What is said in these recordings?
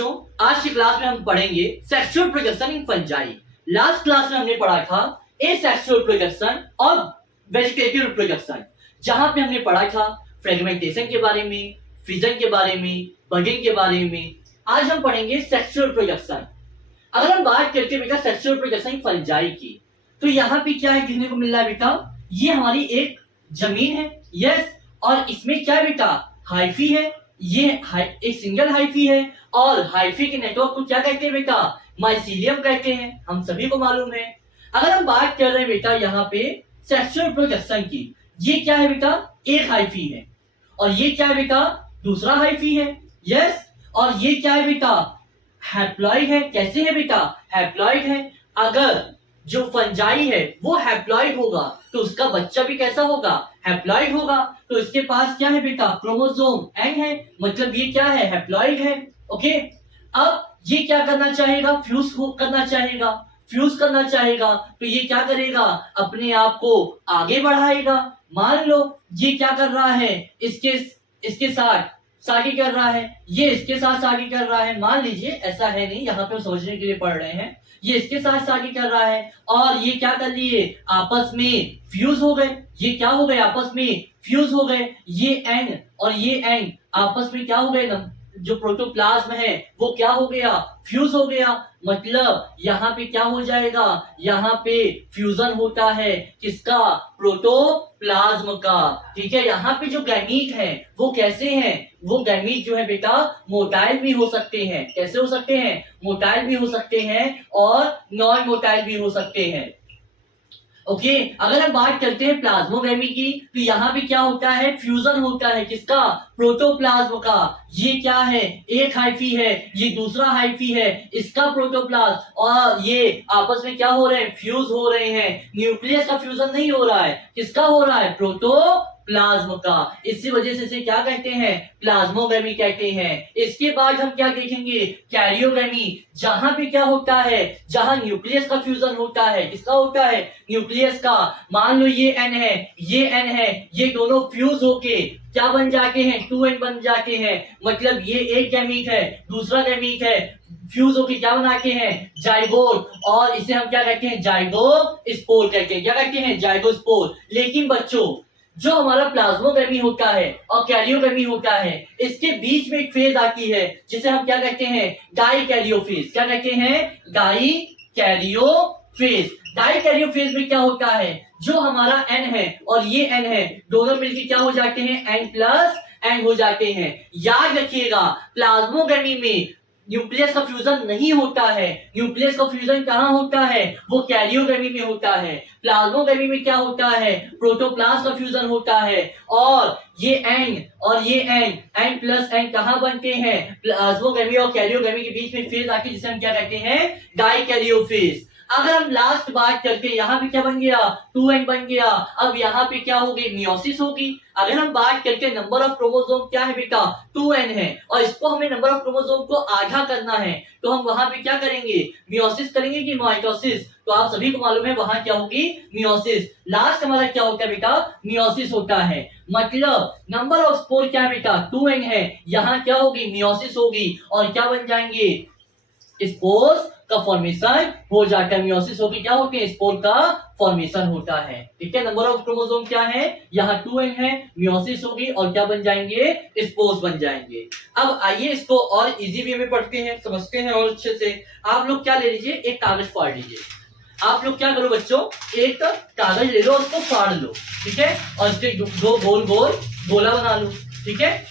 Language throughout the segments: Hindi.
बच्चों, आज की क्लास में हम पढ़ेंगे सेक्सुअल प्रोजेक्शन इन फंजाई। लास्ट क्लास में हमने पढ़ा था एसेक्सुअल प्रोजेक्शन और वेजिटेटिव प्रोजेक्शन, जहां पे हमने पढ़ा था फ्रेगमेंटेशन के बारे में, फिजन के बारे में, बडिंग के बारे में। आज हम पढ़ेंगे सेक्सुअल प्रोजेक्शन। अगर हम बात करते हैं बेटा सेक्सुअल प्रोजेक्शन इन फंजाई की, तो यहाँ पे क्या है देखने को मिल रहा है बेटा, ये हमारी एक जमीन है, यस, और इसमें क्या है बेटा, हाइफी है, ये एक सिंगल हाइफी है, और हाइफी के नेटवर्क को क्या कहते हैं बेटा, माइसीलियम कहते हैं, हम सभी को मालूम है। अगर हम बात कर रहे हैं बेटा यहाँ पे सेक्सुअल प्रोजेक्शन की, ये क्या है बेटा, एक हाइफी है, और ये क्या है बेटा, दूसरा हाइफी है, यस, और ये क्या है बेटा, हैप्लॉइड है। कैसे है बेटा, हैप्लॉइड है। अगर जो फंजाई है वो हैप्लॉइड होगा तो उसका बच्चा भी कैसा होगा, हैप्लॉइड होगा। तो इसके पास क्या है बेटा, क्रोमोसोम एन है, मतलब ये क्या है, हैप्लॉइड है। ओके, अब ये क्या करना चाहेगा, फ्यूज करना चाहेगा। फ्यूज करना चाहेगा तो ये क्या करेगा, अपने आप को आगे बढ़ाएगा। मान लो ये क्या कर रहा है, इसके साथ शादी कर रहा है, ये इसके साथ शादी कर रहा है। मान लीजिए, ऐसा है नहीं, यहाँ पे समझने के लिए पढ़ रहे हैं, ये इसके साथ शादी कर रहा है और ये क्या कर लिए, आपस में फ्यूज हो गए। ये क्या हो गए, आपस में फ्यूज हो गए। ये एन और ये एन आपस में क्या हो गए ना, जो प्रोटोप्लाज्म है वो क्या हो गया, फ्यूज हो गया। मतलब यहाँ पे क्या हो जाएगा, यहाँ पे फ्यूजन होता है किसका, प्रोटोप्लाज्म का। ठीक है, यहाँ पे जो गैमीट है वो कैसे हैं, वो गैमीट जो है बेटा मोटाइल भी हो सकते हैं। कैसे हो सकते हैं, मोटाइल भी हो सकते हैं और नॉन मोटाइल भी हो सकते हैं। ओके, अगर हम बात करते हैं प्लाज्मोगैमी की, तो यहाँ पे क्या होता है, फ्यूजन होता है किसका, प्रोटोप्लाज्म का। ये क्या है, एक हाइफी है, ये दूसरा हाइफी है, इसका प्रोटोप्लाज्म, और ये आपस में क्या हो रहे हैं, फ्यूज हो रहे हैं। न्यूक्लियस का फ्यूजन नहीं हो रहा है, किसका हो रहा है, प्रोटोप्लाज्म का। इसी वजह से इसे क्या कहते हैं, प्लाज्मोगैमी कहते हैं। इसके बाद हम क्या देखेंगे, कैरियोगैमी, जहां पे क्या होता है, जहां न्यूक्लियस का फ्यूजन होता है। किसका होता है, न्यूक्लियस का। मान लो ये एन है, ये एन है, ये दोनों फ्यूज होके क्या बन जाते हैं, 2n बन जाते हैं। मतलब ये एक गैमीट है, दूसरा गैमीट है, फ्यूज होके क्या बनाते हैं, जाइगोट, और इसे हम क्या कहते हैं, जाइगोस्पोर कहते हैं। क्या कहते हैं, जाइगोस्पोर। लेकिन बच्चों, जो हमारा प्लाज्मोगैमी होता है और कैरियोगैमी होता है, इसके बीच में एक फेज आती है जिसे हम क्या कहते हैं, डाइकैरियोफेज। क्या कहते हैं, डाइकैरियोफेज। डाइकैरियोफेज में क्या होता है, जो हमारा एन है और ये एन है, दोनों मिलकर क्या हो जाते हैं, एन प्लस एन हो जाते हैं। याद रखिएगा, प्लाज्मोगैमी में न्यूक्लियस का फ्यूजन नहीं होता है। न्यूक्लियस का फ्यूजन कहाँ होता है, वो कैरियोगैमी में होता है। प्लाज्मोगैमी में क्या होता है, प्रोटोप्लाज्म का फ्यूजन होता है, और ये एन और ये एन, एन प्लस एन कहाँ बनते हैं, प्लाज्मोगैमी और कैरियोगैमी के बीच में फेज आके जिसे हम क्या कहते हैं, डाइकैरियोफेज। अगर हम लास्ट बात करते हैं, यहाँ पे क्या बन गया, 2n बन गया। अब यहाँ पे क्या होगी, मियोसिस होगी। अगर हम बात करते हैं, नंबर ऑफ क्रोमोसोम क्या है बेटा, 2n है, और इसको हमें नंबर ऑफ क्रोमोसोम को आधा करना है, तो हम वहां पे क्या करेंगे, मियोसिस करेंगे कि माइटोसिस। तो आप सभी को मालूम है वहां क्या होगी, मियोसिस। लास्ट हमारा क्या होता है बेटा, मियोसिस होता है। मतलब नंबर ऑफ स्पोर क्या है बेटा, 2n है, यहाँ क्या होगी, मियोसिस होगी, और क्या बन जाएंगे, स्पोर्स का फॉर्मेशन हो जाता है। मियोसिस होकर क्या होते हैं, स्पोर का फॉर्मेशन होता है। ठीक है, नंबर ऑफ क्रोमोसोम क्या है, यहाँ 2n है, मियोसिस होगी, और क्या बन जाएंगे, स्पोर्स बन जाएंगे। अब आइए इसको और इजी वे में पढ़ते हैं, समझते हैं और अच्छे से। आप लोग क्या ले लीजिए, एक कागज फाड़ लीजिए। आप लोग क्या करो बच्चों, एक कागज ले लो, उसको फाड़ लो, ठीक है, और इसके दो गोल गोल गोला बना लो। ठीक है,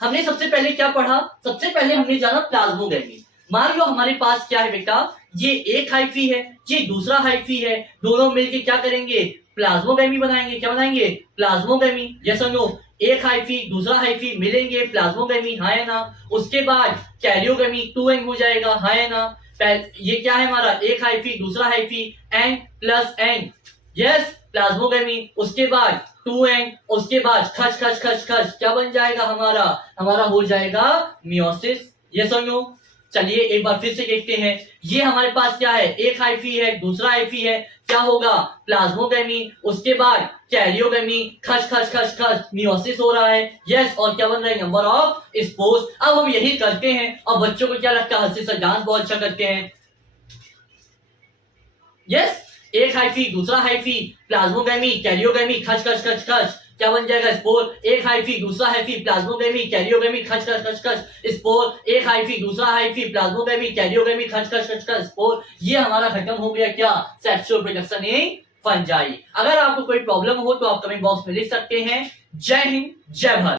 हमने सबसे पहले क्या पढ़ा, सबसे पहले हमने जाना प्लाज्मोगैमी। मान लो हमारे पास क्या है बेटा, ये एक हाइफी है, ये दूसरा हाइफी है, दोनों मिलके क्या करेंगे, प्लाज्मोगैमी बनाएंगे। क्या बनाएंगे, प्लाज्मोगैमी। यस और नो, एक हाइफी दूसरा हाइफी मिलेंगे, प्लाज्मोगैमी, हाँ या ना। उसके बाद कैरियोगैमी, 2n हो जाएगा, हाँ या ना। ये क्या है हमारा, एक हाइफी दूसरा hyphae, n plus n, yes, plasmogamy. उसके बाद 2n, उसके बाद खच खच खच खच क्या बन जाएगा, हमारा हो जाएगा मियोसिस। यस और नो। चलिए एक बार फिर से देखते हैं, ये हमारे पास क्या है, एक हाइफी है, दूसरा हाइफी है, क्या होगा, प्लाज्मोगेमी, उसके बाद कैरियोगेमी, खच खच खच खच मियोसिस हो रहा है, यस, और क्या बन रहा है, नंबर ऑफ स्पोर्स। अब हम यही करते हैं और बच्चों को क्या लगता है, हंसी से डांस बहुत अच्छा करते हैं, यस, एक हाइफी दूसरा हाइफी, प्लाज्मोगेमी कैरियोगेमी, खच खच खच खच, क्या बन जाएगा, स्पोर, एक हाइफी दूसरा हाइफी, प्लाज्मोगेमी कैरियोगेमी, खच खच खच खच, स्पोर, एक हाइफी दूसरा हाइफी, प्लाज्मोगेमी कैरियोगेमी, खच खच खच खच, स्पोर। ये हमारा खत्म हो गया क्या, सेक्सुअल प्रोडक्शन इन फंजाई। अगर आपको कोई प्रॉब्लम हो तो आप कमेंट बॉक्स में लिख सकते हैं। जय हिंद, जय भारत।